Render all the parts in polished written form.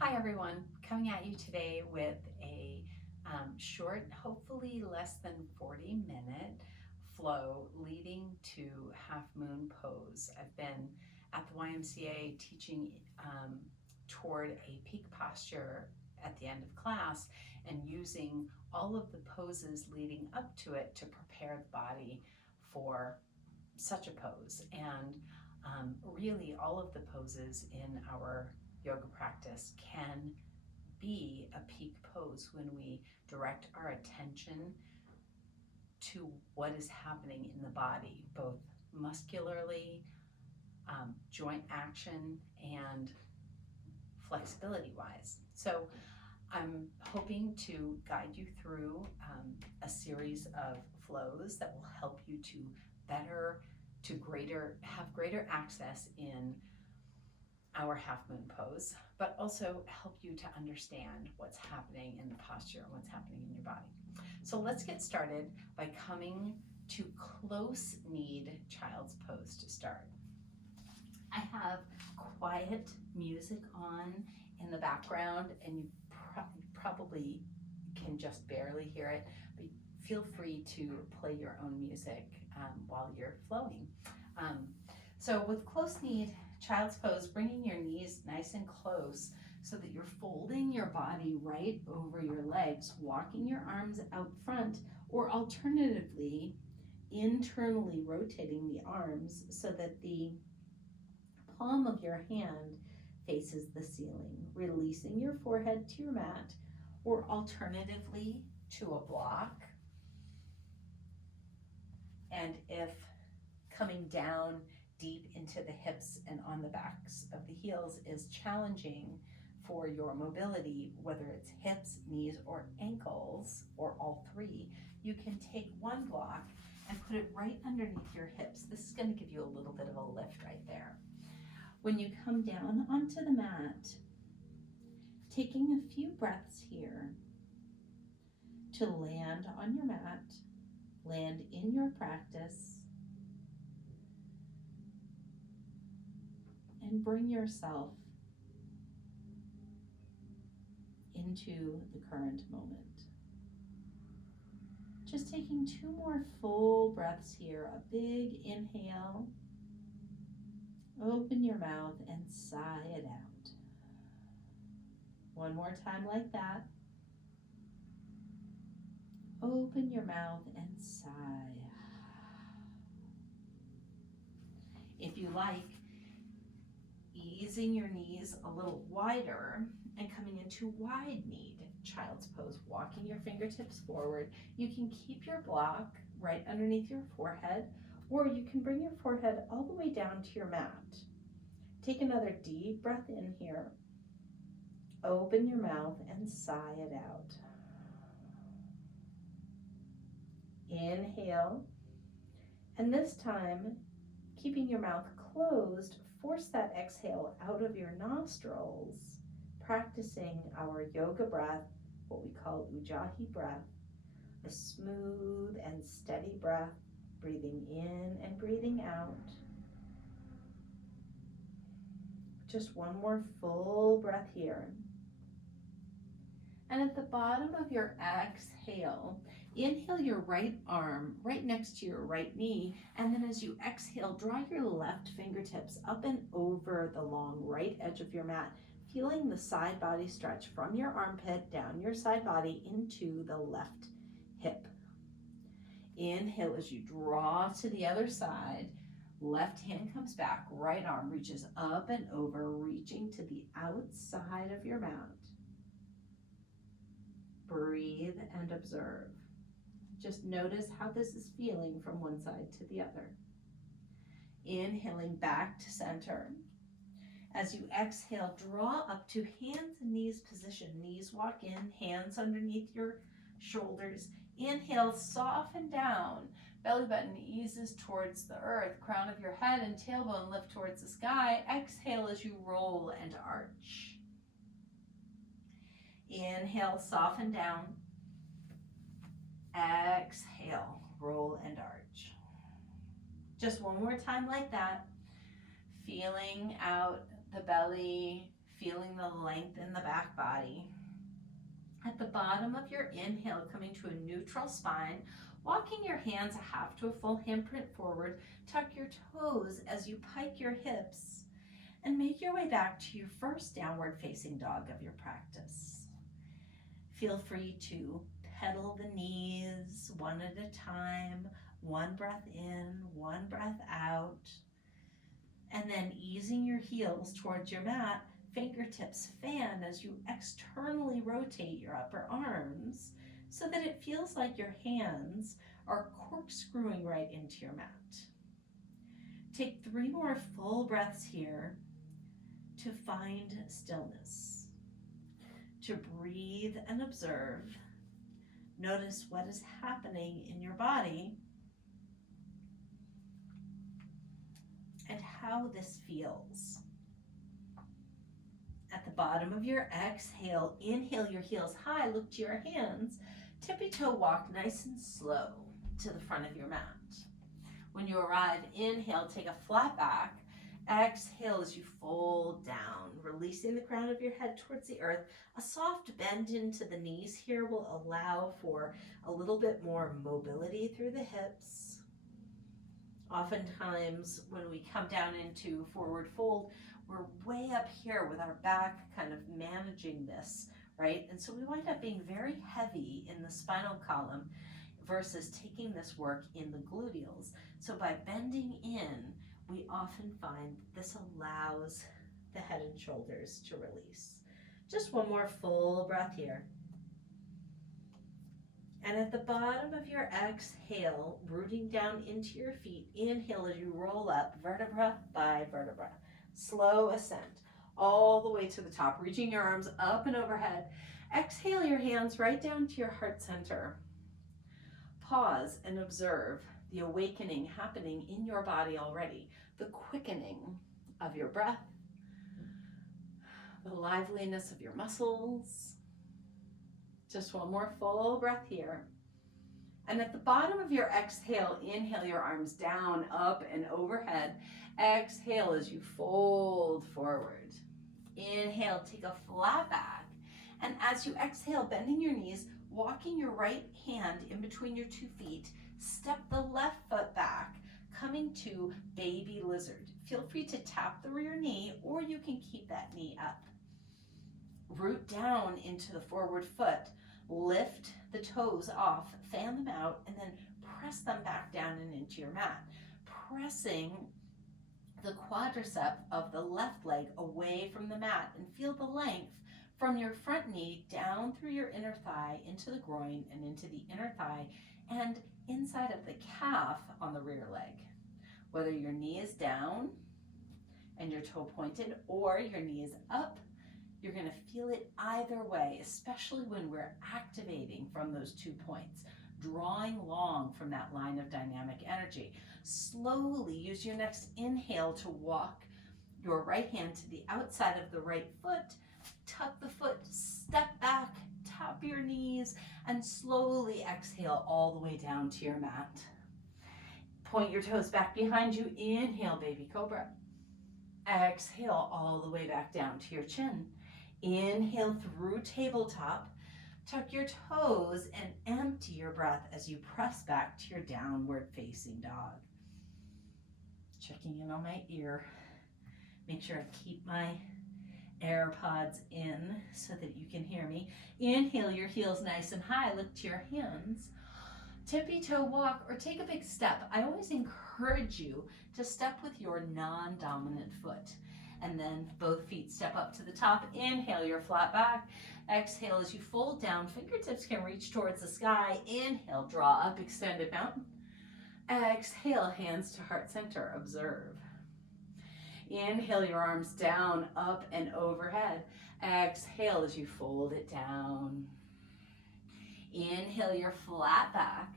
Hi everyone, coming at you today with a short, hopefully less than 40-minute flow leading to half moon pose. I've been at the YMCA teaching toward a peak posture at the end of class and using all of the poses leading up to it to prepare the body for such a pose. And really all of the poses in our yoga practice can be a peak pose when we direct our attention to what is happening in the body, both muscularly, joint action, and flexibility wise. So I'm hoping to guide you through a series of flows that will help you to have greater access in our half moon pose, but also help you to understand what's happening in the posture and what's happening in your body. So let's get started by coming to close kneed child's pose to start. I have quiet music on in the background, and you probably can just barely hear it, but feel free to play your own music while you're flowing. So with close kneed child's pose, bringing your knees nice and close so that you're folding your body right over your legs, walking your arms out front, or alternatively, internally rotating the arms so that the palm of your hand faces the ceiling, releasing your forehead to your mat, or alternatively to a block. And if coming down deep into the hips and on the backs of the heels is challenging for your mobility, whether it's hips, knees, or ankles, or all three, you can take one block and put it right underneath your hips. This is going to give you a little bit of a lift right there. When you come down onto the mat, taking a few breaths here to land on your mat, land in your practice, and bring yourself into the current moment. Just taking two more full breaths here. A big inhale. Open your mouth and sigh it out. One more time like that. Open your mouth and sigh. If you like, easing your knees a little wider and coming into wide kneed child's pose, walking your fingertips forward. You can keep your block right underneath your forehead, or you can bring your forehead all the way down to your mat. Take another deep breath in here. Open your mouth and sigh it out. Inhale, and this time, keeping your mouth closed, force that exhale out of your nostrils, practicing our yoga breath, what we call Ujjayi breath, a smooth and steady breath, breathing in and breathing out. Just one more full breath here. And at the bottom of your exhale, inhale your right arm right next to your right knee, and then as you exhale, draw your left fingertips up and over the long right edge of your mat, feeling the side body stretch from your armpit down your side body into the left hip. Inhale as you draw to the other side, left hand comes back, right arm reaches up and over, reaching to the outside of your mat. Breathe and observe. Just notice how this is feeling from one side to the other. Inhaling back to center. As you exhale, draw up to hands and knees position. Knees walk in, hands underneath your shoulders. Inhale, soften down. Belly button eases towards the earth. Crown of your head and tailbone lift towards the sky. Exhale as you roll and arch. Inhale, soften down. Exhale, roll and arch. Just one more time like that. Feeling out the belly, feeling the length in the back body. At the bottom of your inhale, coming to a neutral spine, walking your hands a half to a full handprint forward, tuck your toes as you pike your hips, and make your way back to your first downward facing dog of your practice. Feel free to pedal the knees one at a time, one breath in, one breath out, and then easing your heels towards your mat, fingertips fan as you externally rotate your upper arms so that it feels like your hands are corkscrewing right into your mat. Take 3 more full breaths here to find stillness, to breathe and observe. Notice what is happening in your body and how this feels. At the bottom of your exhale, inhale your heels high, look to your hands, tippy toe walk nice and slow to the front of your mat. When you arrive, inhale, take a flat back. Exhale as you fold down, releasing the crown of your head towards the earth. A soft bend into the knees here will allow for a little bit more mobility through the hips. Oftentimes when we come down into forward fold, we're way up here with our back kind of managing this, right? And so we wind up being very heavy in the spinal column versus taking this work in the gluteals. So by bending in, we often find this allows the head and shoulders to release. Just one more full breath here. And at the bottom of your exhale, rooting down into your feet, inhale as you roll up vertebra by vertebra. Slow ascent all the way to the top, reaching your arms up and overhead. Exhale your hands right down to your heart center. Pause and observe the awakening happening in your body already, the quickening of your breath, the liveliness of your muscles. Just one more full breath here. And at the bottom of your exhale, inhale your arms down, up and overhead. Exhale as you fold forward. Inhale, take a flat back. And as you exhale, bending your knees, walking your right hand in between your 2 feet, step the left foot back, coming to baby lizard. Feel free to tap the rear knee, or you can keep that knee up. Root down into the forward foot, lift the toes off, fan them out, and then press them back down and into your mat. Pressing the quadricep of the left leg away from the mat, and feel the length from your front knee down through your inner thigh into the groin and into the inner thigh and inside of the calf on the rear leg. Whether your knee is down and your toe pointed or your knee is up, you're going to feel it either way, especially when we're activating from those 2 points, drawing long from that line of dynamic energy. Slowly use your next inhale to walk your right hand to the outside of the right foot, tuck the foot, step back, tap your knees, and slowly exhale all the way down to your mat. Point your toes back behind you. Inhale, baby cobra. Exhale all the way back down to your chin. Inhale through tabletop. Tuck your toes and empty your breath as you press back to your downward facing dog. Checking in on my ear. Make sure I keep my AirPods in so that you can hear me. Inhale your heels nice and high. Look to your hands. Tippy toe walk or take a big step. I always encourage you to step with your non-dominant foot. And then both feet step up to the top. Inhale your flat back. Exhale as you fold down. Fingertips can reach towards the sky. Inhale, draw up, extended mountain. Exhale, hands to heart center. Observe. Inhale your arms down, up and overhead. Exhale as you fold it down. Inhale your flat back.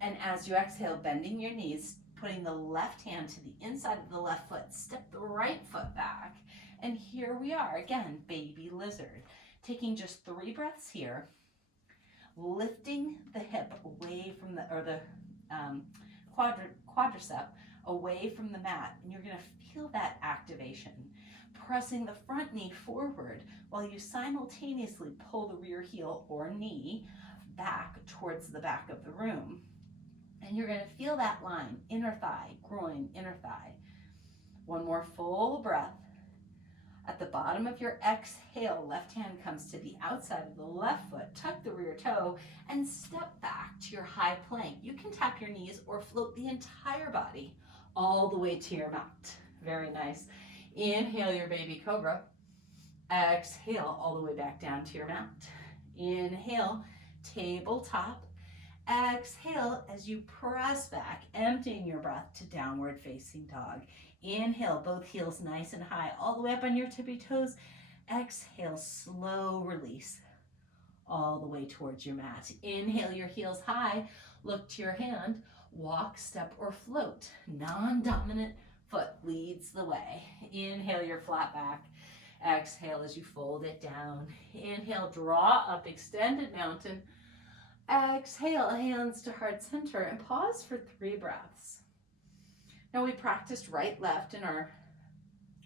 And as you exhale, bending your knees, putting the left hand to the inside of the left foot, step the right foot back. And here we are, again, baby lizard. Taking just 3 breaths here, lifting the hip away from the quadricep away from the mat. And you're gonna feel that activation. pressing the front knee forward while you simultaneously pull the rear heel or knee back towards the back of the room. And you're going to feel that line, inner thigh, groin, inner thigh. One more full breath. At the bottom of your exhale, left hand comes to the outside of the left foot, tuck the rear toe, and step back to your high plank. You can tap your knees or float the entire body all the way to your mat. Very nice. Inhale your baby cobra. Exhale all the way back down to your mat. Inhale, tabletop. Exhale as you press back, emptying your breath to downward facing dog. Inhale, both heels nice and high, all the way up on your tippy toes. Exhale, slow release, all the way towards your mat. Inhale your heels high, look to your hand, walk, step, or float. Non-dominant foot leads the way. Inhale your flat back. Exhale as you fold it down. Inhale, draw up, extended mountain. Exhale, hands to heart center, and pause for 3 breaths. Now we practiced right, left in our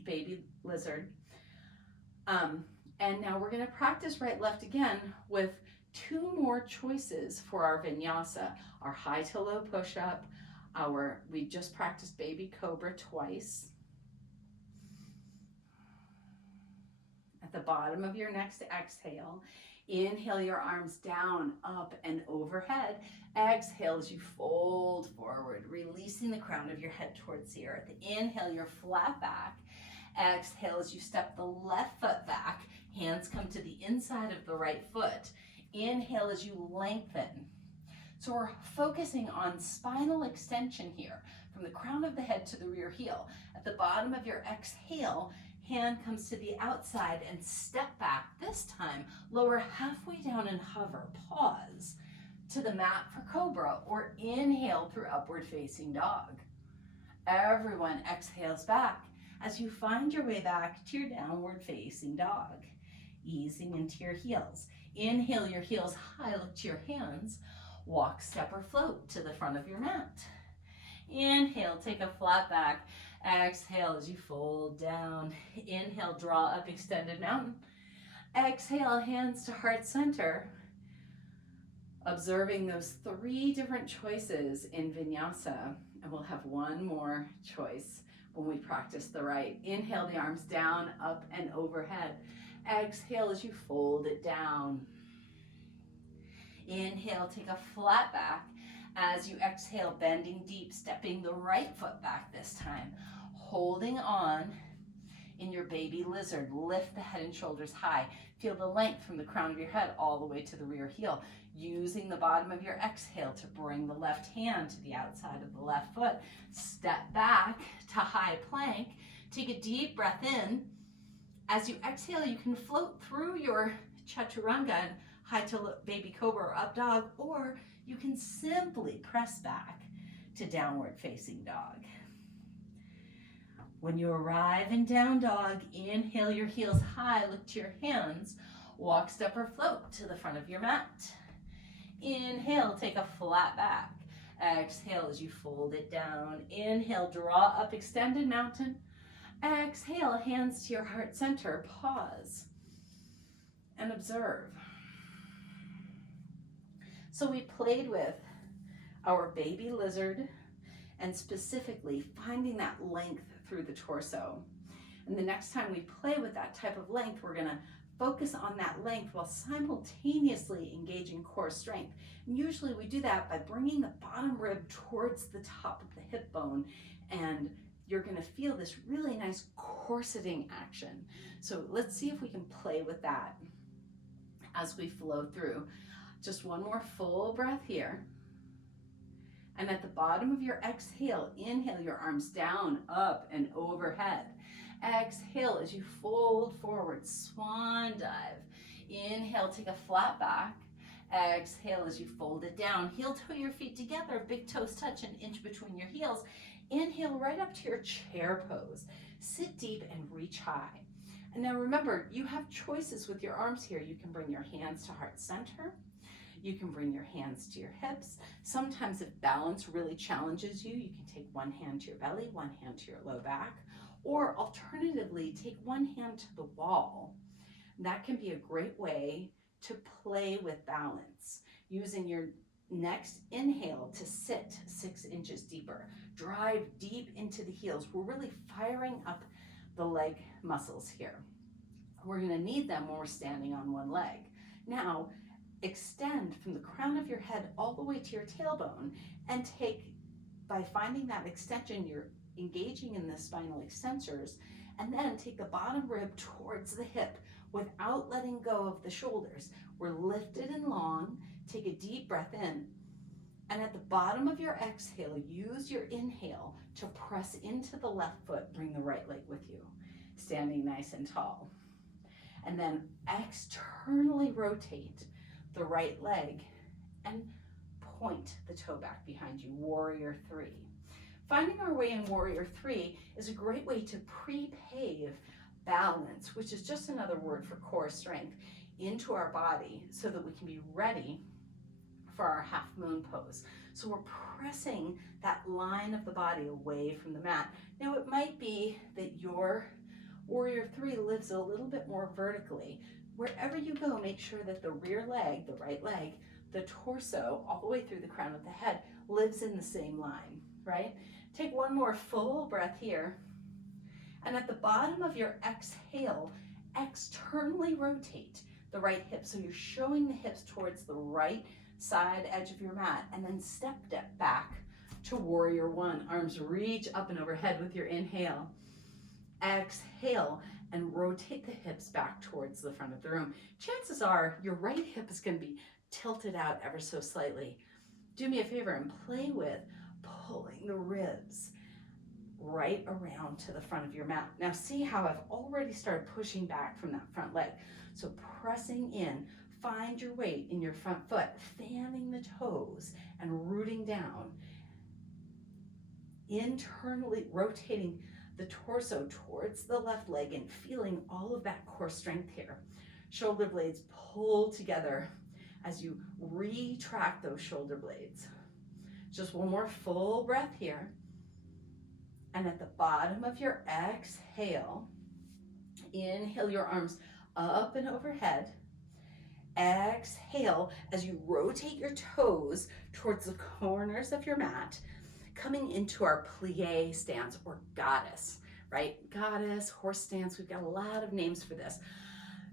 baby lizard. And now we're going to practice right, left again with 2 more choices for our vinyasa. Our high to low push-up. We just practiced baby cobra twice. At the bottom of your next exhale, inhale your arms down, up, and overhead. Exhale as you fold forward, releasing the crown of your head towards the earth. Inhale your flat back. Exhale as you step the left foot back. Hands come to the inside of the right foot. Inhale as you lengthen. So we're focusing on spinal extension here, from the crown of the head to the rear heel. At the bottom of your exhale, hand comes to the outside and step back. This time, lower halfway down and hover. Pause to the mat for cobra, or inhale through upward facing dog. Everyone exhales back as you find your way back to your downward facing dog. Easing into your heels. Inhale your heels high, look to your hands. Walk, step, or float to the front of your mat. Inhale, take a flat back. Exhale as you fold down. Inhale, draw up, extended mountain. Exhale, hands to heart center. Observing those 3 different choices in vinyasa, and we'll have 1 more choice when we practice the right. Inhale the arms down, up, and overhead. Exhale as you fold it down. Inhale, take a flat back. As you exhale, bending deep, stepping the right foot back this time. Holding on in your baby lizard. Lift the head and shoulders high. Feel the length from the crown of your head all the way to the rear heel. Using the bottom of your exhale to bring the left hand to the outside of the left foot. Step back to high plank. Take a deep breath in. As you exhale, you can float through your chaturanga and high to baby cobra or up dog, or you can simply press back to downward facing dog. When you arrive in down dog, inhale your heels high, look to your hands, walk, step, or float to the front of your mat. Inhale, take a flat back. Exhale as you fold it down. Inhale, draw up, extended mountain. Exhale, hands to your heart center. Pause and observe. So we played with our baby lizard and specifically finding that length through the torso. And the next time we play with that type of length, we're going to focus on that length while simultaneously engaging core strength. And usually we do that by bringing the bottom rib towards the top of the hip bone, and you're going to feel this really nice corseting action. So let's see if we can play with that as we flow through. Just 1 more full breath here. And at the bottom of your exhale, inhale your arms down, up, and overhead. Exhale as you fold forward, swan dive. Inhale, take a flat back. Exhale as you fold it down. Heel toe your feet together, big toes touch an inch between your heels. Inhale right up to your chair pose. Sit deep and reach high. And now remember, you have choices with your arms here. You can bring your hands to heart center. You can bring your hands to your hips. Sometimes if balance really challenges you, you can take 1 hand to your belly, 1 hand to your low back, Or alternatively, take one hand to the wall. That can be a great way to play with balance, using your next inhale to sit 6 inches deeper. Drive deep into the heels. We're really firing up the leg muscles here. We're going to need them when we're standing on one leg. Now, extend from the crown of your head all the way to your tailbone, and by finding that extension, you're engaging in the spinal extensors, and then take the bottom rib towards the hip without letting go of the shoulders. We're lifted and long. Take a deep breath in, and at the bottom of your exhale, use your inhale to press into the left foot. Bring the right leg with you, standing nice and tall. And then externally rotate the right leg and point the toe back behind you, warrior 3. Finding our way in warrior 3 is a great way to pre-pave balance, which is just another word for core strength, into our body so that we can be ready for our half moon pose. So we're pressing that line of the body away from the mat. Now it might be that your warrior 3 lives a little bit more vertically. Wherever you go, make sure that the rear leg, the right leg, the torso, all the way through the crown of the head, lives in the same line, right? Take one more full breath here. And at the bottom of your exhale, externally rotate the right hip. So you're showing the hips towards the right side edge of your mat, and then step back to warrior 1. Arms reach up and overhead with your inhale. Exhale and rotate the hips back towards the front of the room. Chances are your right hip is going to be tilted out ever so slightly. Do me a favor and play with pulling the ribs right around to the front of your mat. Now see how I've already started pushing back from that front leg. So pressing in, find your weight in your front foot, fanning the toes and rooting down. Internally rotating the torso towards the left leg and feeling all of that core strength here. Shoulder blades pull together as you retract those shoulder blades. Just one more full breath here. And at the bottom of your exhale, inhale your arms up and overhead. Exhale as you rotate your toes towards the corners of your mat, coming into our plie stance or goddess, right? Goddess, horse stance, we've got a lot of names for this.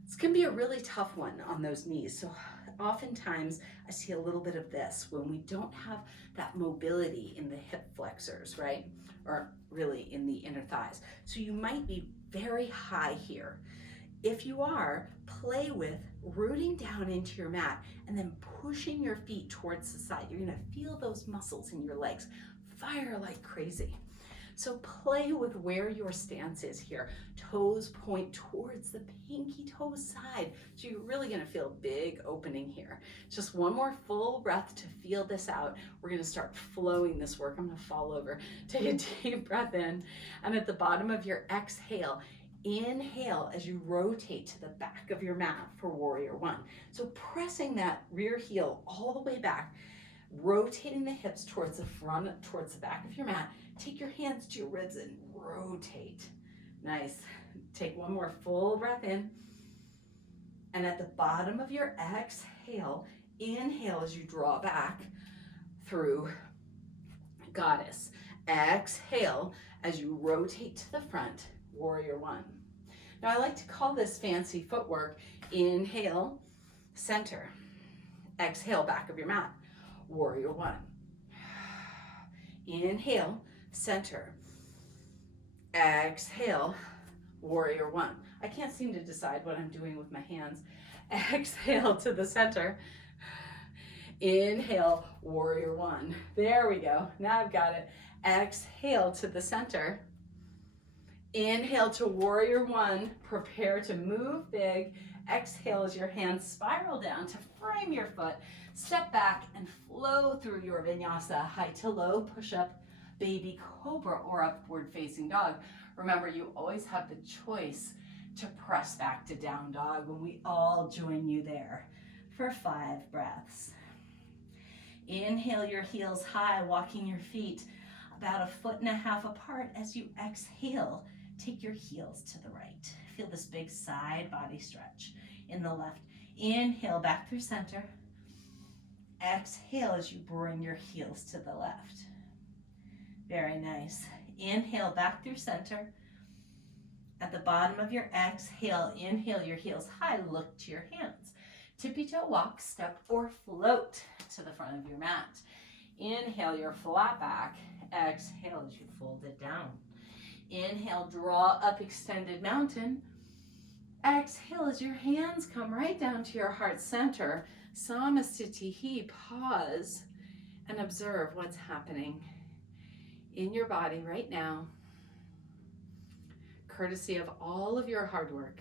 It's gonna be a really tough one on those knees. So oftentimes I see a little bit of this when we don't have that mobility in the hip flexors, right? Or really in the inner thighs. So you might be very high here. If you are, play with rooting down into your mat and then pushing your feet towards the side. You're gonna feel those muscles in your legs fire like crazy. So play with where your stance is here. Toes point towards the pinky toe side. So you're really gonna feel a big opening here. Just one more full breath to feel this out. We're gonna start flowing this work. I'm gonna fall over. Take a deep breath in, and at the bottom of your exhale, inhale as you rotate to the back of your mat for warrior 1. So pressing that rear heel all the way back, rotating the hips towards the front, towards the back of your mat. Take your hands to your ribs and rotate. Nice. Take one more full breath in. And at the bottom of your exhale, inhale as you draw back through goddess. Exhale as you rotate to the front, warrior 1. Now I like to call this fancy footwork inhale, center. Exhale, back of your mat, warrior 1. Inhale, center. Exhale, warrior 1. I can't seem to decide what I'm doing with my hands. Exhale to the center. Inhale, warrior 1. There we go. Now I've got it. Exhale to the center. Inhale to warrior 1. Prepare to move big. Exhale as your hands spiral down to frame your foot. Step back and flow through your vinyasa, high to low push-up, baby cobra, or upward facing dog. Remember, you always have the choice to press back to down dog when we all join you there for 5 breaths. Inhale your heels high, walking your feet about 1.5 feet apart as you exhale take your heels to the right. Feel this big side body stretch in the left. Inhale back through center. Exhale as you bring your heels to the left. Very nice. Inhale back through center. At the bottom of your exhale, inhale your heels high, look to your hands. Tippy toe walk, step or float to the front of your mat. Inhale your flat back. Exhale as you fold it down. Inhale, draw up extended mountain. Exhale as your hands come right down to your heart center. Samasthiti, pause and observe what's happening in your body right now, courtesy of all of your hard work.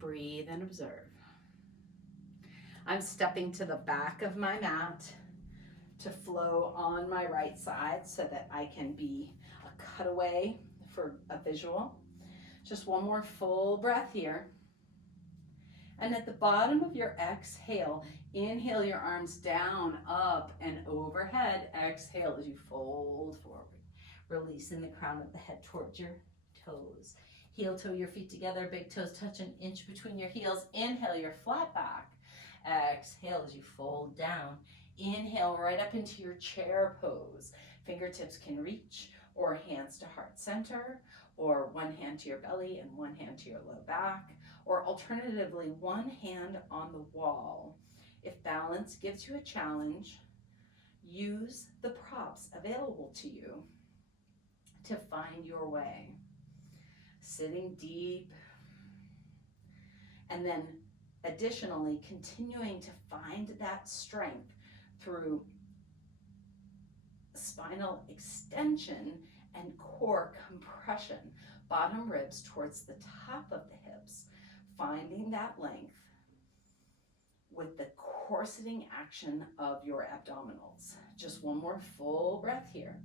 Breathe and observe. I'm stepping to the back of my mat to flow on my right side so that I can be a cutaway for a visual. Just one more full breath here. And at the bottom of your exhale, inhale your arms down, up, and overhead. Exhale as you fold forward, releasing the crown of the head towards your toes. Heel toe your feet together, big toes touch an inch between your heels. Inhale your flat back. Exhale as you fold down. Inhale right up into your chair pose. Fingertips can reach, or hands to heart center, or one hand to your belly and one hand to your low back, or alternatively, one hand on the wall. If balance gives you a challenge, use the props available to you to find your way. Sitting deep, and then additionally continuing to find that strength through spinal extension and core compression, bottom ribs towards the top of the hips, finding that length with the corseting action of your abdominals. Just one more full breath here.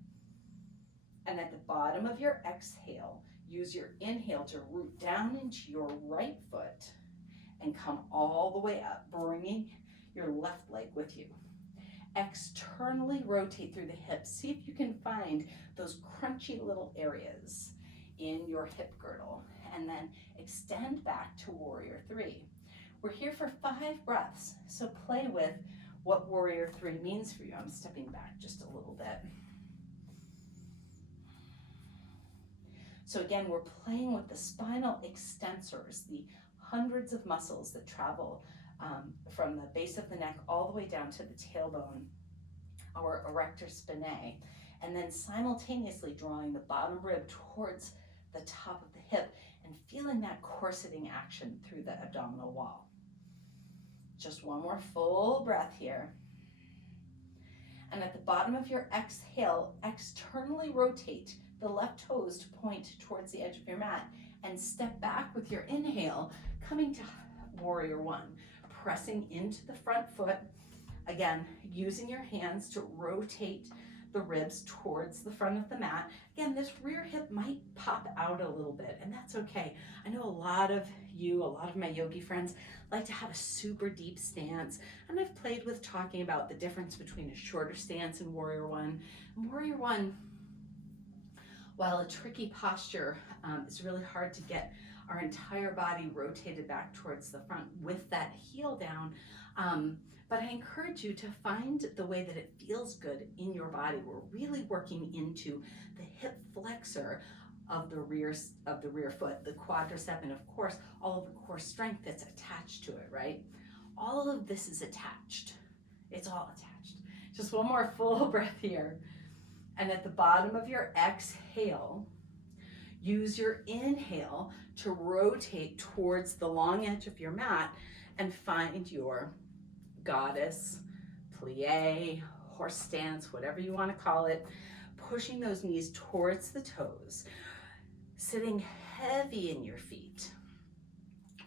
And at the bottom of your exhale, use your inhale to root down into your right foot and come all the way up, bringing your left leg with you. Externally rotate through the hips. See if you can find those crunchy little areas in your hip girdle, and then extend back to warrior three. We're here for 5 breaths, so play with what warrior three means for you. I'm stepping back just a little bit. So again, we're playing with the spinal extensors, the hundreds of muscles that travel from the base of the neck all the way down to the tailbone, our erector spinae, and then simultaneously drawing the bottom rib towards the top of the hip and feeling that corseting action through the abdominal wall. Just one more full breath here. And at the bottom of your exhale, externally rotate the left toes to point towards the edge of your mat and step back with your inhale, coming to warrior one, pressing into the front foot. Again, using your hands to rotate the ribs towards the front of the mat. Again, this rear hip might pop out a little bit, and that's okay. I know a lot of my yogi friends like to have a super deep stance, and I've played with talking about the difference between a shorter stance and warrior one. And warrior one, while a tricky posture, it's really hard to get our entire body rotated back towards the front with that heel down. But I encourage you to find the way that it feels good in your body. We're really working into the hip flexor of the rear foot, the quadricep, and of course, all of the core strength that's attached to it, right? All of this is attached. It's all attached. Just one more full breath here. And at the bottom of your exhale, use your inhale to rotate towards the long edge of your mat and find your goddess, plie, horse stance, whatever you want to call it, pushing those knees towards the toes, sitting heavy in your feet,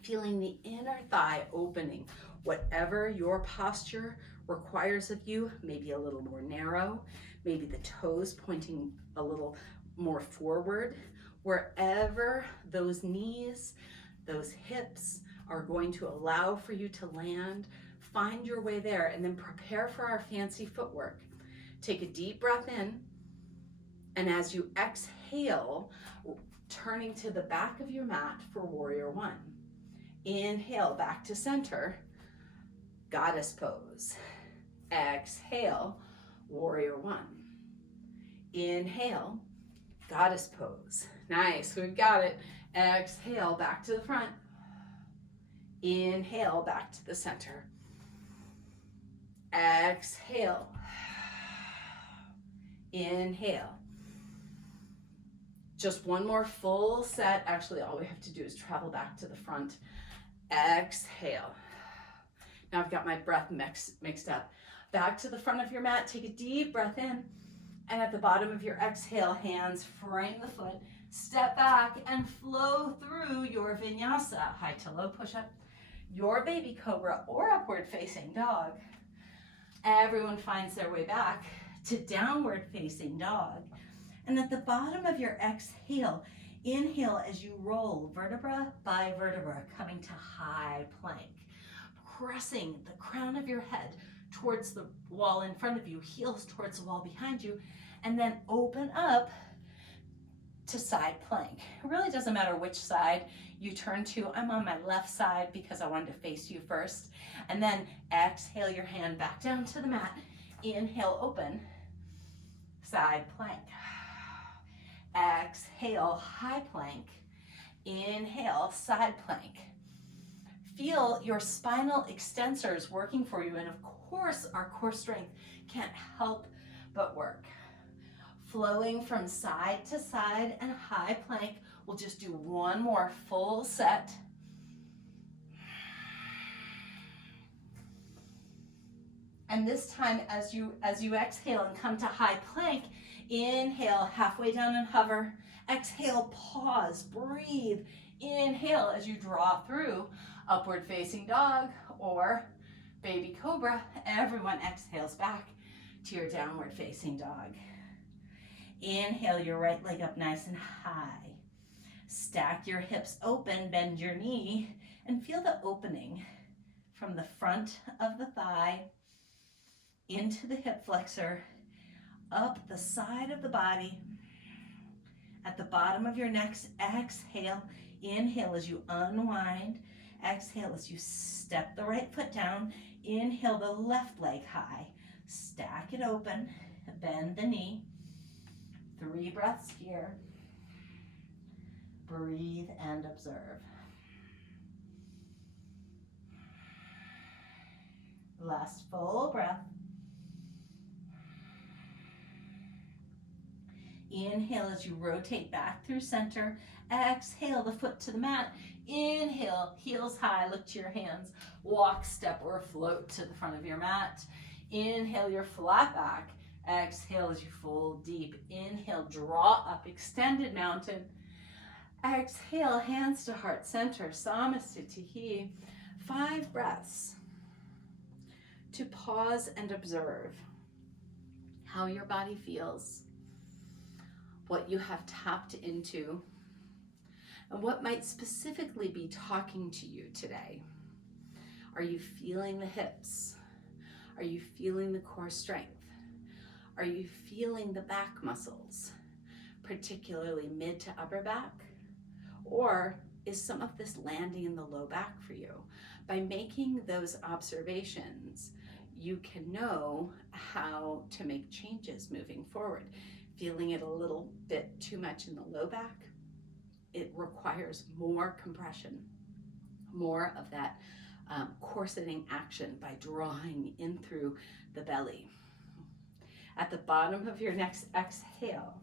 feeling the inner thigh opening. Whatever your posture requires of you, maybe a little more narrow, maybe the toes pointing a little more forward. Wherever those knees, those hips are going to allow for you to land, find your way there, and then prepare for our fancy footwork. Take a deep breath in, And as you exhale, turning to the back of your mat for warrior one. Inhale, back to center, goddess pose. Exhale, warrior one. Inhale, goddess pose. Nice, we've got it. Exhale, back to the front. Inhale, back to the center. Exhale. Inhale. Just one more full set. Actually, all we have to do is travel back to the front. Exhale. Now I've got my breath mixed up. Back to the front of your mat. Take a deep breath in. And at the bottom of your exhale, hands frame the foot. Step back and flow through your vinyasa. High to low push-up. Your baby cobra or upward facing dog. Everyone finds their way back to downward facing dog. And at the bottom of your exhale, inhale as you roll vertebra by vertebra, coming to high plank, pressing the crown of your head towards the wall in front of you, heels towards the wall behind you, and then open up to side plank. It really doesn't matter which side you turn to. I'm on my left side because I wanted to face you first. And then exhale your hand back down to the mat. Inhale, open, side plank. Exhale, high plank. Inhale, side plank. Feel your spinal extensors working for you, and of course, our core strength can't help but work. Flowing from side to side and high plank. We'll just do one more full set. And this time, as you exhale and come to high plank, inhale, halfway down and hover. Exhale, pause, breathe. Inhale as you draw through upward facing dog or baby cobra. Everyone exhales back to your downward facing dog. Inhale your right leg up nice and high. Stack your hips open, bend your knee, and feel the opening from the front of the thigh into the hip flexor, up the side of the body. At the bottom of your next exhale, inhale as you unwind. Exhale as you step the right foot down. Inhale the left leg high. Stack it open, bend the knee. 3 breaths here. Breathe and observe. Last full breath. Inhale as you rotate back through center. Exhale the foot to the mat. Inhale, heels high, look to your hands. Walk, step, or float to the front of your mat. Inhale your flat back. Exhale as you fold deep. Inhale, draw up, extended mountain. Exhale, hands to heart center, Samasthiti. 5 breaths to pause and observe how your body feels, what you have tapped into, and what might specifically be talking to you today. Are you feeling the hips? Are you feeling the core strength? Are you feeling the back muscles, particularly mid to upper back? Or is some of this landing in the low back for you? By making those observations, you can know how to make changes moving forward. Feeling it a little bit too much in the low back, it requires more compression, more of that corseting action by drawing in through the belly. At the bottom of your next exhale,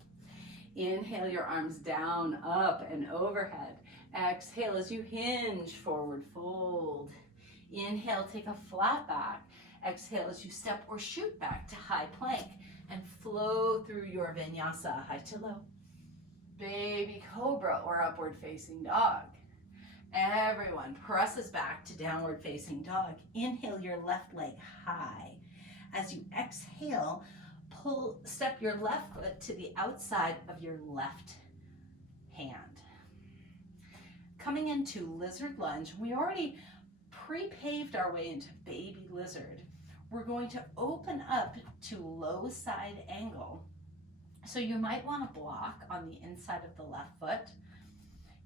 inhale your arms down, up, and overhead. Exhale as you hinge forward, fold. Inhale, take a flat back. Exhale as you step or shoot back to high plank and flow through your vinyasa, high to low. Baby cobra or upward facing dog. Everyone presses back to downward facing dog. Inhale your left leg high. As you exhale, step your left foot to the outside of your left hand. Coming into lizard lunge, we already pre-paved our way into baby lizard. We're going to open up to low side angle. So you might want to block on the inside of the left foot.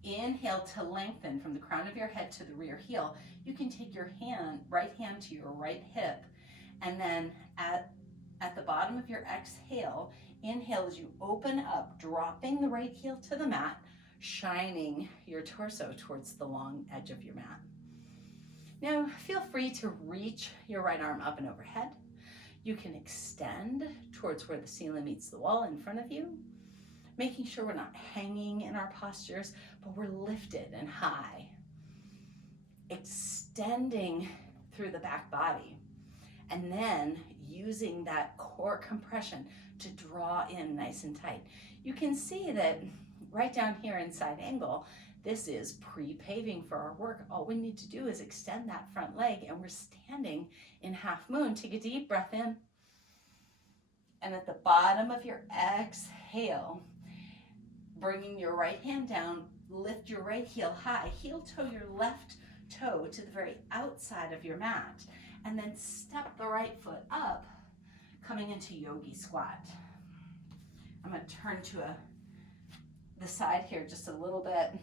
Inhale to lengthen from the crown of your head to the rear heel. You can take your right hand to your right hip, and then at the bottom of your exhale, inhale as you open up, dropping the right heel to the mat, shining your torso towards the long edge of your mat. Now feel free to reach your right arm up and overhead. You can extend towards where the ceiling meets the wall in front of you, making sure we're not hanging in our postures, but we're lifted and high. Extending through the back body, and then using that core compression to draw in nice and tight. You can see that right down here in side angle, this is pre-paving for our work. All we need to do is extend that front leg, and we're standing in half moon. Take a deep breath in. And at the bottom of your exhale, bringing your right hand down, lift your right heel high, heel toe your left toe to the very outside of your mat, and then step the right foot up, coming into yogi squat. I'm going to turn to the side here just a little bit.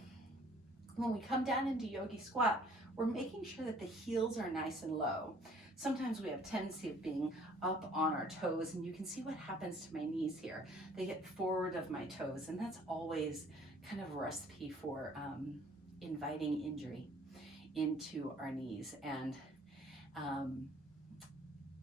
When we come down into yogi squat, we're making sure that the heels are nice and low. Sometimes we have tendency of being up on our toes, and you can see what happens to my knees here. They get forward of my toes, and that's always kind of a recipe for inviting injury into our knees. And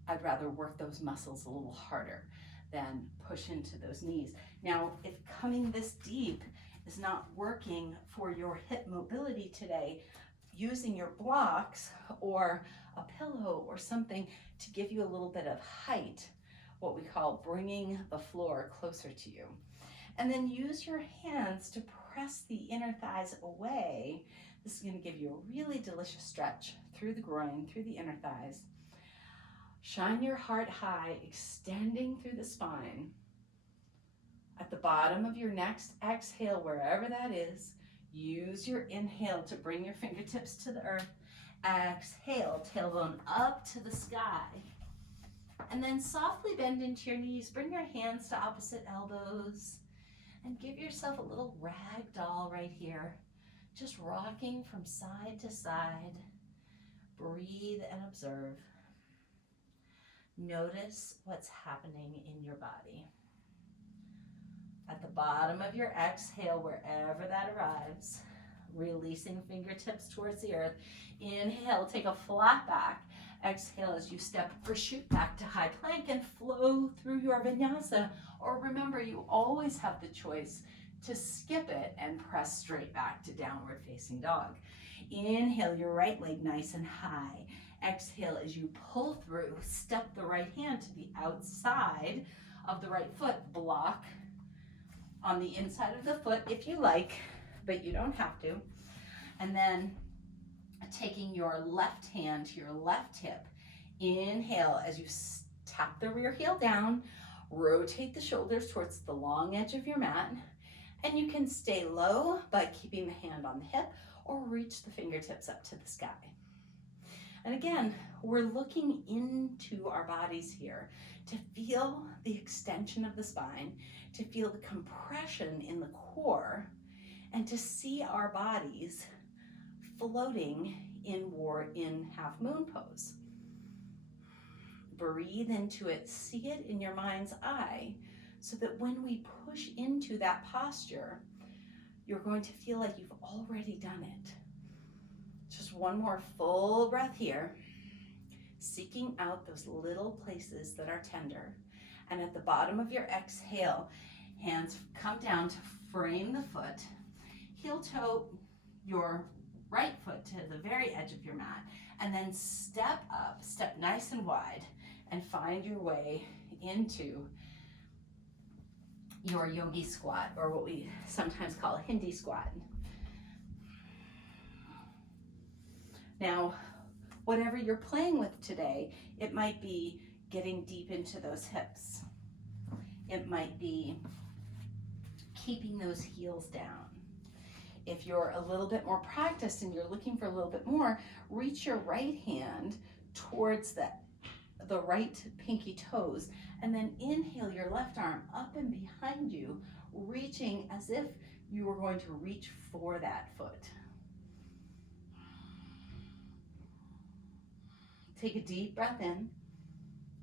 I'd rather work those muscles a little harder than push into those knees. Now, if coming this deep is not working for your hip mobility today, using your blocks or a pillow or something to give you a little bit of height, what we call bringing the floor closer to you. And then use your hands to press the inner thighs away. This is going to give you a really delicious stretch through the groin, through the inner thighs. Shine your heart high, extending through the spine. At the bottom of your next exhale, wherever that is, use your inhale to bring your fingertips to the earth. Exhale, tailbone up to the sky. And then softly bend into your knees. Bring your hands to opposite elbows. And give yourself a little rag doll right here. Just rocking from side to side. Breathe and observe. Notice what's happening in your body. At the bottom of your exhale, wherever that arrives, releasing fingertips towards the earth. Inhale, take a flat back. Exhale as you step or shoot back to high plank and flow through your vinyasa. Or remember, you always have the choice to skip it and press straight back to downward facing dog. Inhale, your right leg nice and high. Exhale as you pull through, step the right hand to the outside of the right foot. Block on the inside of the foot if you like, but you don't have to. And then taking your left hand to your left hip. Inhale as you tap the rear heel down, rotate the shoulders towards the long edge of your mat, and you can stay low by keeping the hand on the hip or reach the fingertips up to the sky. And again, we're looking into our bodies here to feel the extension of the spine, to feel the compression in the core, and to see our bodies floating in half moon pose. Breathe into it, see it in your mind's eye, so that when we push into that posture, you're going to feel like you've already done it. Just one more full breath here, seeking out those little places that are tender. And at the bottom of your exhale, hands come down to frame the foot, heel toe your right foot to the very edge of your mat, and then step up, step nice and wide, and find your way into your yogi squat, or what we sometimes call a Hindi squat. Now, whatever you're playing with today, it might be getting deep into those hips. It might be keeping those heels down. If you're a little bit more practiced and you're looking for a little bit more, reach your right hand towards the the right pinky toes, and then inhale your left arm up and behind you, reaching as if you were going to reach for that foot. Take a deep breath in,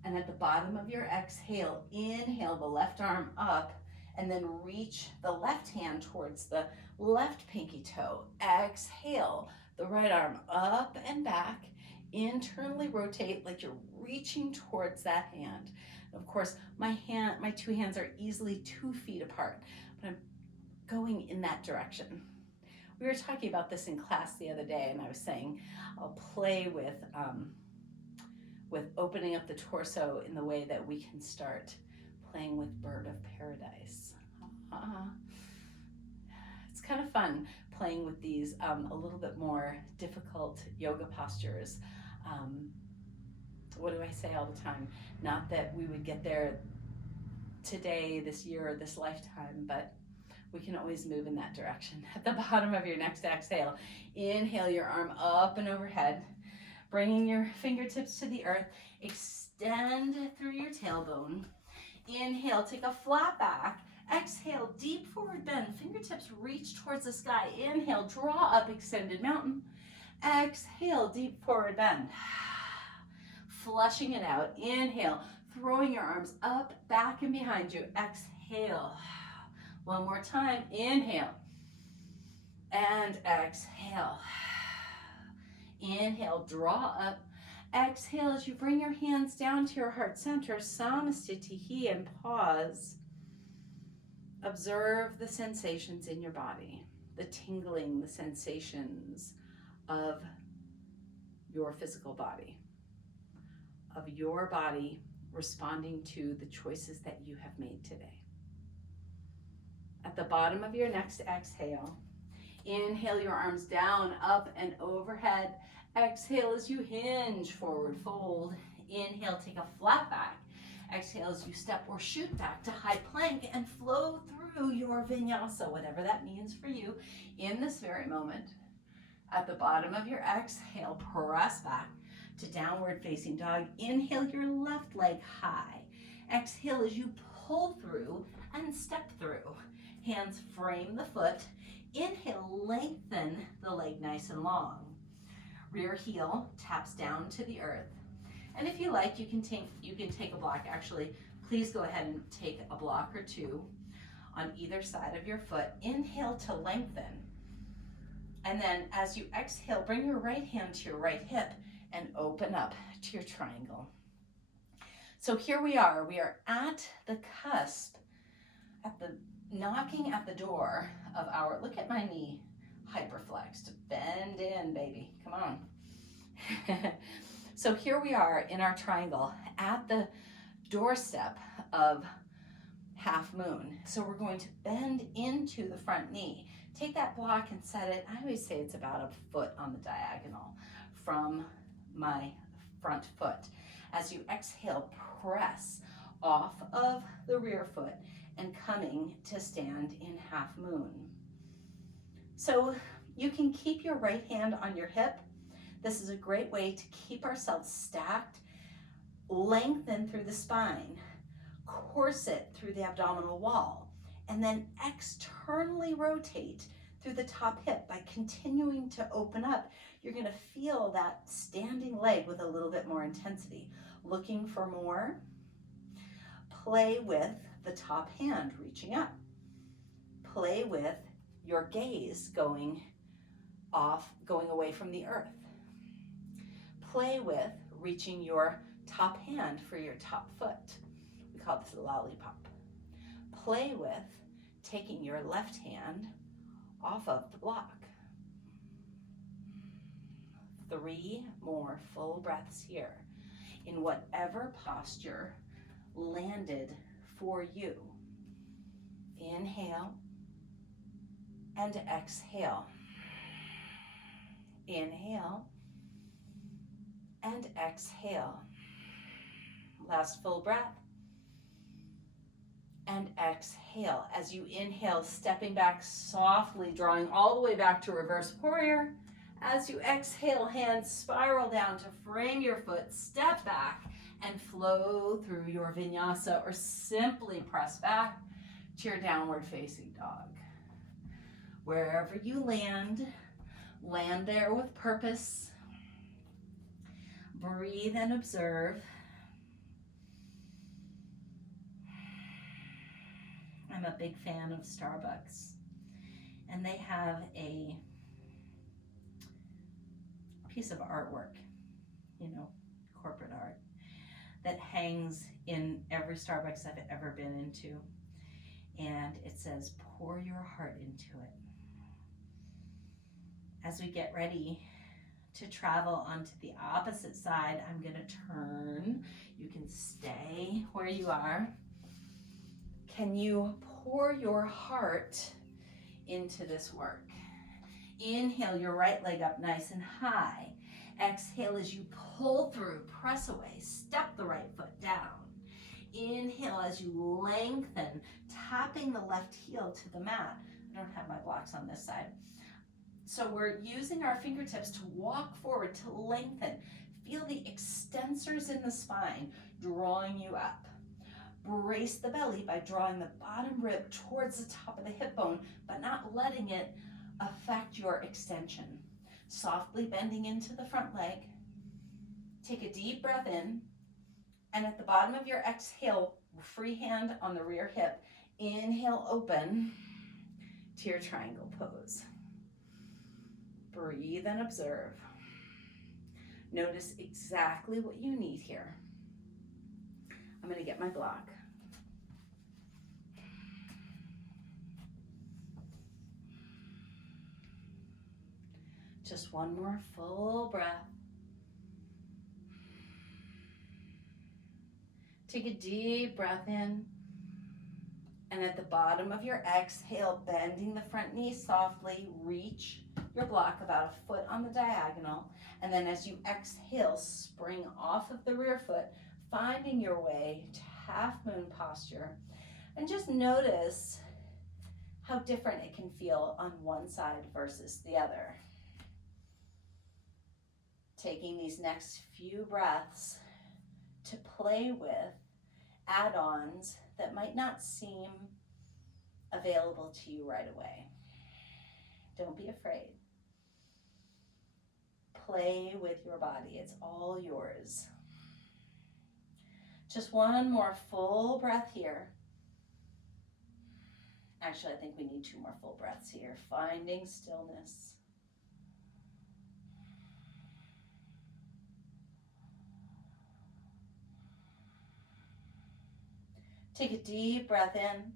and at the bottom of your exhale, inhale the left arm up, and then reach the left hand towards the left pinky toe. Exhale, the right arm up and back. Internally rotate like you're reaching towards that hand. And of course, my two hands are easily 2 feet apart, but I'm going in that direction. We were talking about this in class the other day, and I was saying I'll play with opening up the torso in the way that we can start playing with Bird of Paradise. It's kind of fun playing with these a little bit more difficult yoga postures. What do I say all the time? Not that we would get there today, this year, or this lifetime, but we can always move in that direction. At the bottom of your next exhale, inhale your arm up and overhead, bringing your fingertips to the earth. Extend through your tailbone. Inhale, take a flat back. Exhale, deep forward bend. Fingertips reach towards the sky. Inhale, draw up, extended mountain. Exhale, deep forward bend. Flushing it out. Inhale, throwing your arms up, back, and behind you. Exhale. One more time. Inhale. And exhale. Inhale, draw up. Exhale as you bring your hands down to your heart center, Samastitihi, and pause. Observe the sensations in your body, the tingling, the sensations of your physical body, of your body responding to the choices that you have made today. At the bottom of your next exhale, inhale your arms down, up, and overhead. Exhale as you hinge, forward fold. Inhale, take a flat back. Exhale as you step or shoot back to high plank and flow through your vinyasa, whatever that means for you in this very moment. At the bottom of your exhale, press back to downward facing dog. Inhale your left leg high. Exhale as you pull through and step through. Hands frame the foot. Inhale, lengthen the leg nice and long. Rear heel taps down to the earth. And if you like, you can take a block. Actually, please go ahead and take a block or two on either side of your foot. Inhale to lengthen. And then as you exhale, bring your right hand to your right hip and open up to your triangle. So here we are at the cusp, knocking at the door of our, look at my knee, hyperflexed, bend in, baby, come on. So here we are in our triangle at the doorstep of half moon. So we're going to bend into the front knee. Take that block and set it, I always say it's about a foot on the diagonal from my front foot. As you exhale, press off of the rear foot and coming to stand in half moon. So you can keep your right hand on your hip. This is a great way to keep ourselves stacked, lengthen through the spine, corset through the abdominal wall, and then externally rotate through the top hip by continuing to open up. You're going to feel that standing leg with a little bit more intensity. Looking for more? Play with the top hand reaching up. Play with your gaze going away from the earth. Play with reaching your top hand for your top foot. We call this a lollipop. Play with taking your left hand off of the block. 3 more full breaths here in whatever posture landed for you. Inhale and exhale. Inhale and exhale. Last full breath. And exhale. As you inhale, stepping back softly, drawing all the way back to reverse warrior. As you exhale, hands spiral down to frame your foot, step back, and flow through your vinyasa, or simply press back to your downward facing dog. Wherever you land, land there with purpose. Breathe and observe. I'm a big fan of Starbucks, and they have a piece of artwork, corporate art, that hangs in every Starbucks I've ever been into, and it says, pour your heart into it. As we get ready to travel onto the opposite side, I'm going to turn. You can stay where you are. Can you pour your heart into this work? Inhale your right leg up nice and high. Exhale as you pull through, press away, step the right foot down. Inhale as you lengthen, tapping the left heel to the mat. I don't have my blocks on this side. So we're using our fingertips to walk forward, to lengthen. Feel the extensors in the spine drawing you up. Brace the belly by drawing the bottom rib towards the top of the hip bone, but not letting it affect your extension. Softly bending into the front leg. Take a deep breath in, and at the bottom of your exhale, free hand on the rear hip. Inhale, open to your triangle pose. Breathe and observe. Notice exactly what you need here. I'm going to get my block. Just one more full breath. Take a deep breath in. And at the bottom of your exhale, bending the front knee softly, reach your block about a foot on the diagonal. And then as you exhale, spring off of the rear foot, finding your way to half moon posture. And just notice how different it can feel on one side versus the other. Taking these next few breaths to play with add-ons that might not seem available to you right away. Don't be afraid. Play with your body. It's all yours. Just one more full breath here. Actually, I think we need 2 more full breaths here. Finding stillness. Take a deep breath in.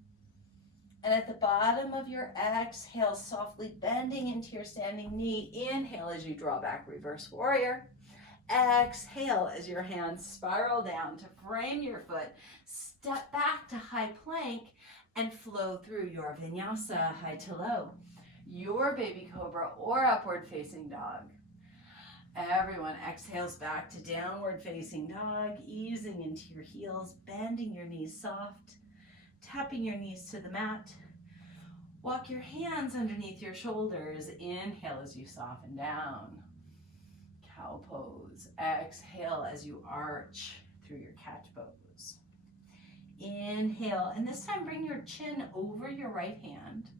And at the bottom of your exhale, softly bending into your standing knee. Inhale as you draw back, reverse warrior. Exhale as your hands spiral down to frame your foot. Step back to high plank and flow through your vinyasa, high to low, your baby cobra or upward facing dog. Everyone exhales back to downward facing dog, easing into your heels, bending your knees soft, tapping your knees to the mat. Walk your hands underneath your shoulders. Inhale as you soften down. Cow pose. Exhale as you arch through your cat pose. Inhale, and this time bring your chin over your right hand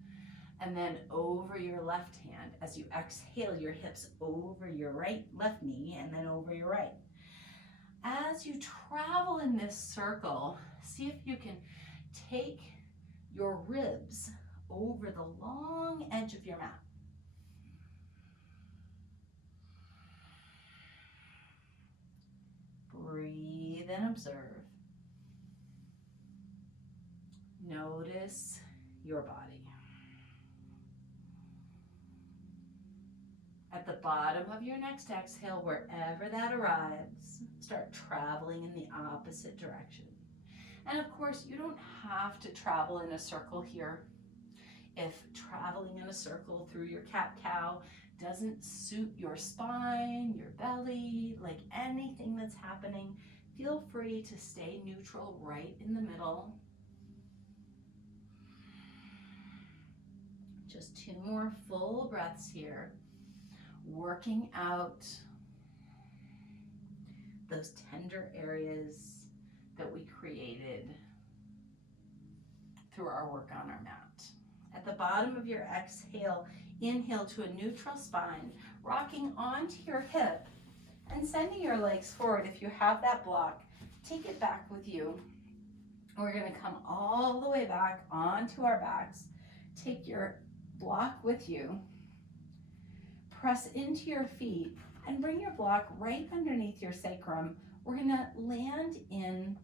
and then over your left hand. As you exhale, your hips over your left knee and then over your right. As you travel in this circle, see if you can take your ribs over the long edge of your mat. Breathe and observe. Notice your body. At the bottom of your next exhale, wherever that arrives, start traveling in the opposite direction. And of course, you don't have to travel in a circle here. If traveling in a circle through your cat-cow doesn't suit your spine, your belly, like anything that's happening, feel free to stay neutral right in the middle. Just 2 more full breaths here. Working out those tender areas that we created through our work on our mat. At the bottom of your exhale, inhale to a neutral spine, rocking onto your hip and sending your legs forward. If you have that block, take it back with you. We're going to come all the way back onto our backs. Take your block with you. Press into your feet and bring your block right underneath your sacrum. We're going to land in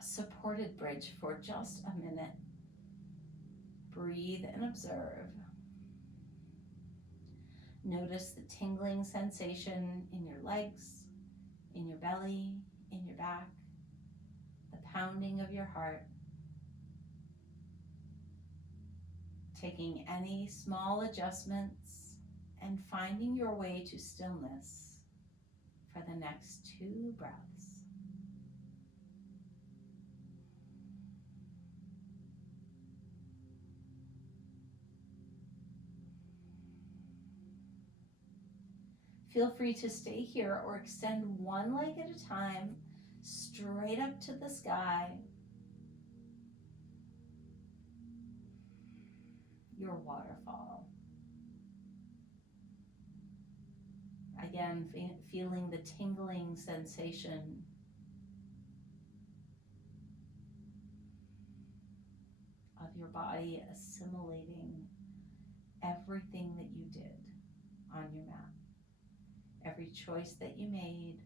supported bridge for just a minute. Breathe and observe. Notice the tingling sensation in your legs, in your belly, in your back, the pounding of your heart. Taking any small adjustments and finding your way to stillness for the next 2 breaths. Feel free to stay here or extend one leg at a time, straight up to the sky. Your waterfall. Again, feeling the tingling sensation. Of your body assimilating everything that you did on your mat. Every choice that you made,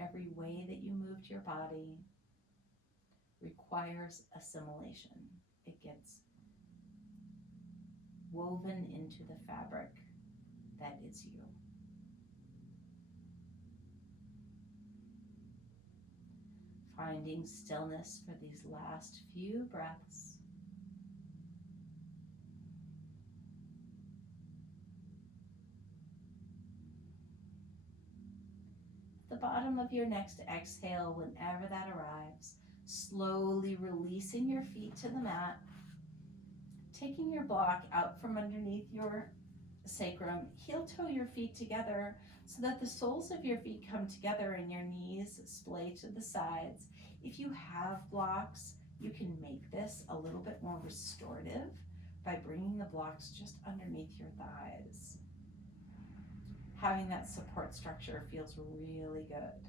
every way that you moved your body requires assimilation. It gets woven into the fabric that is you. Finding stillness for these last few breaths. The bottom of your next exhale, whenever that arrives, slowly releasing your feet to the mat, taking your block out from underneath your sacrum, heel toe your feet together so that the soles of your feet come together and your knees splay to the sides. If you have blocks, you can make this a little bit more restorative by bringing the blocks just underneath your thighs. Having that support structure feels really good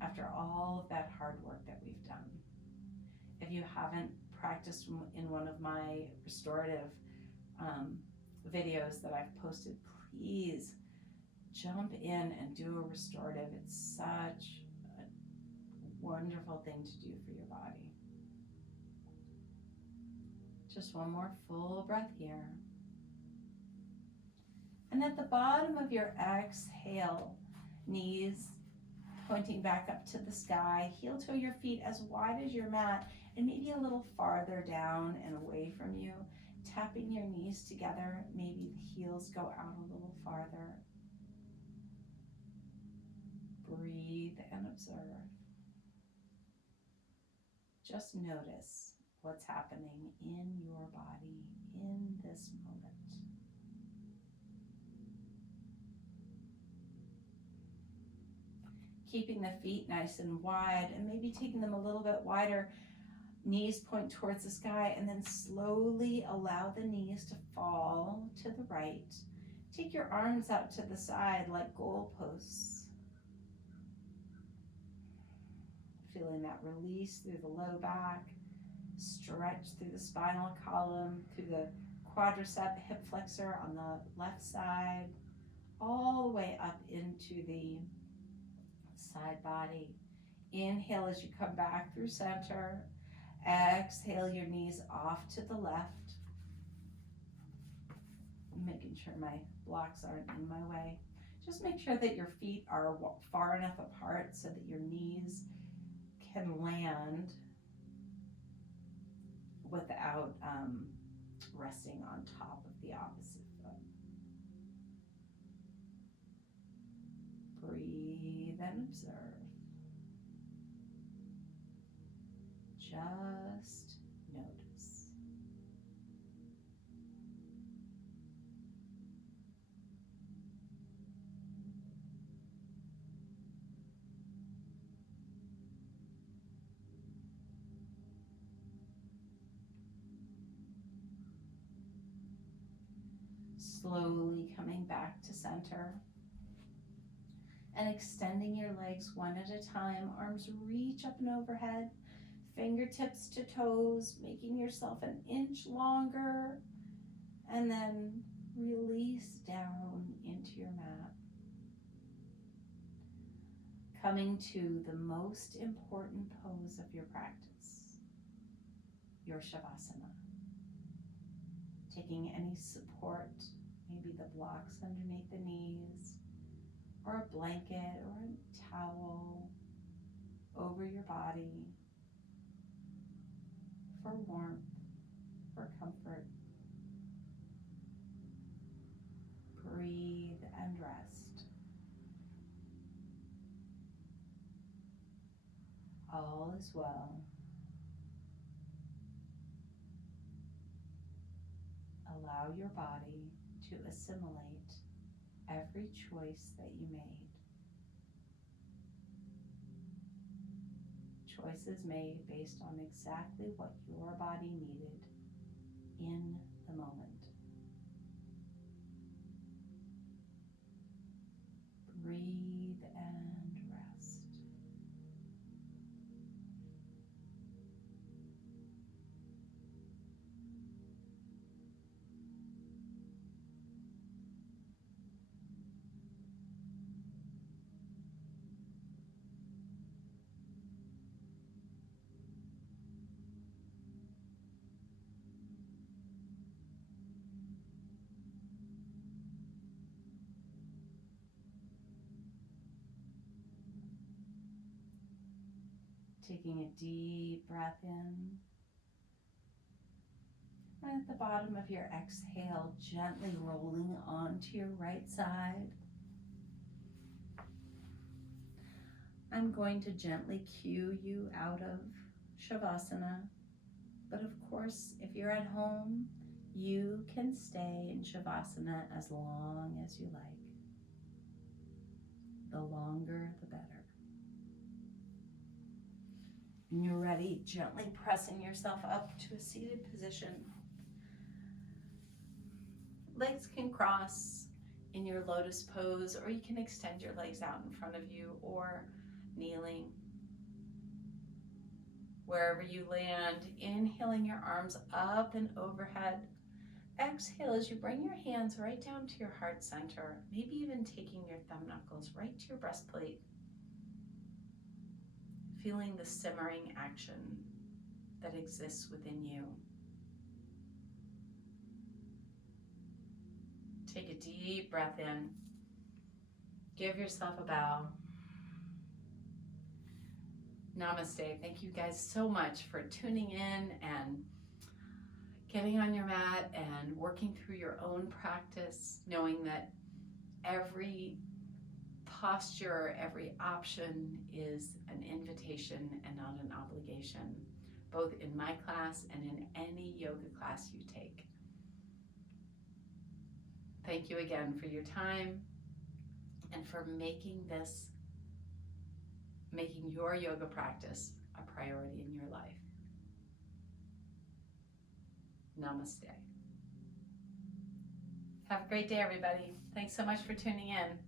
after all of that hard work that we've done. If you haven't practiced in one of my restorative videos that I've posted, please jump in and do a restorative. It's such a wonderful thing to do for your body. Just one more full breath here. And at the bottom of your exhale, knees pointing back up to the sky, heel toe your feet as wide as your mat and maybe a little farther down and away from you, tapping your knees together. Maybe the heels go out a little farther. Breathe and observe. Just notice what's happening in your body in this moment. Keeping the feet nice and wide and maybe taking them a little bit wider. Knees point towards the sky and then slowly allow the knees to fall to the right. Take your arms out to the side like goalposts. Feeling that release through the low back, stretch through the spinal column, through the quadricep hip flexor on the left side, all the way up into the side body. Inhale as you come back through center. Exhale your knees off to the left. Making sure my blocks aren't in my way. Just make sure that your feet are far enough apart so that your knees can land without resting on top of the opposite foot. Breathe and observe. Just notice. Slowly coming back to center. And extending your legs one at a time. Arms reach up and overhead. Fingertips to toes, making yourself an inch longer. And then release down into your mat. Coming to the most important pose of your practice, your Shavasana. Taking any support, maybe the blocks underneath the knees, or a blanket or a towel over your body for warmth, for comfort. Breathe and rest. All is well. Allow your body to assimilate every choice that you made. Choices made based on exactly what your body needed in the moment. Breathe and rest. Taking a deep breath in. And at the bottom of your exhale, gently rolling onto your right side. I'm going to gently cue you out of Shavasana. But of course, if you're at home, you can stay in Shavasana as long as you like. The longer, the better. When you're ready, gently pressing yourself up to a seated position. Legs can cross in your lotus pose, or you can extend your legs out in front of you, or kneeling. Wherever you land, inhaling your arms up and overhead. Exhale as you bring your hands right down to your heart center, maybe even taking your thumb knuckles right to your breastplate. Feeling the simmering action that exists within you. Take a deep breath in. Give yourself a bow. Namaste. Thank you guys so much for tuning in and getting on your mat and working through your own practice, knowing that every posture, every option is an invitation and not an obligation, both in my class and in any yoga class you take. Thank you again for your time and for making your yoga practice a priority in your life. Namaste. Have a great day, everybody. Thanks so much for tuning in.